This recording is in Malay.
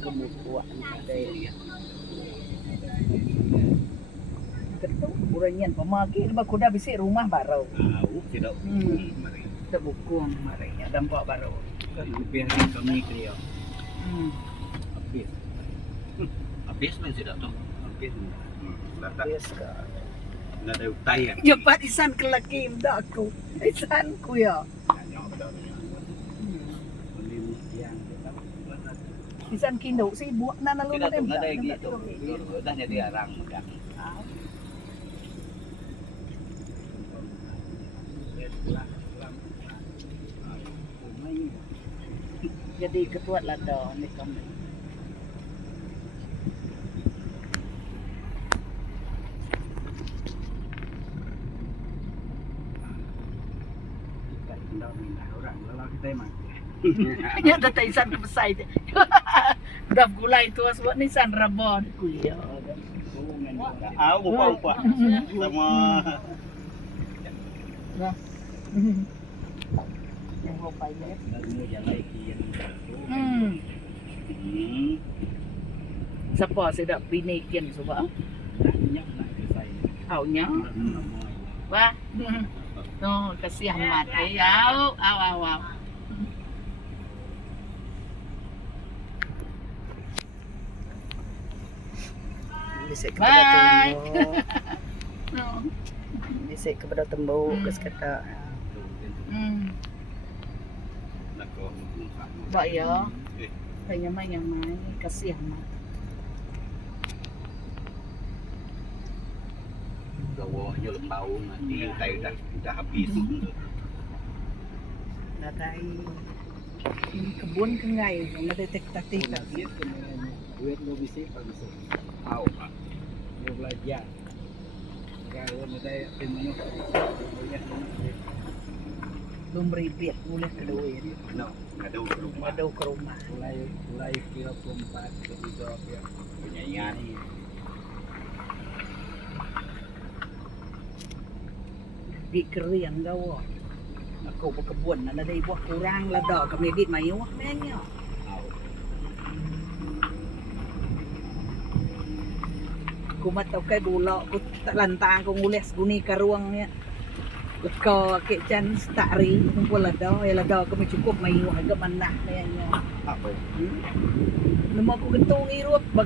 Kemukuan ada ya. Ketuk uranyan pemagi ba kuda bisi rumah baru. Tidak mari. Tebukung mari dampak baru. Lebih kami kalian. Habis. Habis man sudah tu. Habis. Lata. Yes ka. Na ada utayan. Jepat isan kelakim dah aku. Isan ku ya. Isan kindo si buak na nalunod Tidak tu ada gitu. Dah jadi arang mudah. Jadi ketua lado ni kami. Orang lalu kita emang. Ya data isan kebesai. Dap gulai tu aswat ni san rabon ku ya. Upa sama Nah. Yang lupa ya. lalu yang lagi yang Siapa sedap binikin suka? banyak nak saya. Aunya. Wah. No, kasih amat. Au. Bisik kepada tembok. Bisik kepada tembok kes kata. Ba ya. Kayaknya main kasih amat. Gawahnya lembau nanti kayu dah habis. Natai kebun kengai yang ada tek-tek. Duit lo bisa pagi sore. Tahu pak. Lo belajar. Kalau ada yang mana banyak Belum beribit boleh kedua ini. no, ada rumah. Ada ke rumah. Mulai kira 4 ke 3 ya. Penyanyian. Di keri yang gawa. Aku berkebun ada buah kurang lah dah kami di mayu mainnya. Ku matau kai gula ku tak lantang ku ngules guni karuangnya. Leko ke can stari kumpul lada ya lada kami cukup mayu agak manah mainnya. Apa? Nama ku gentung irup bag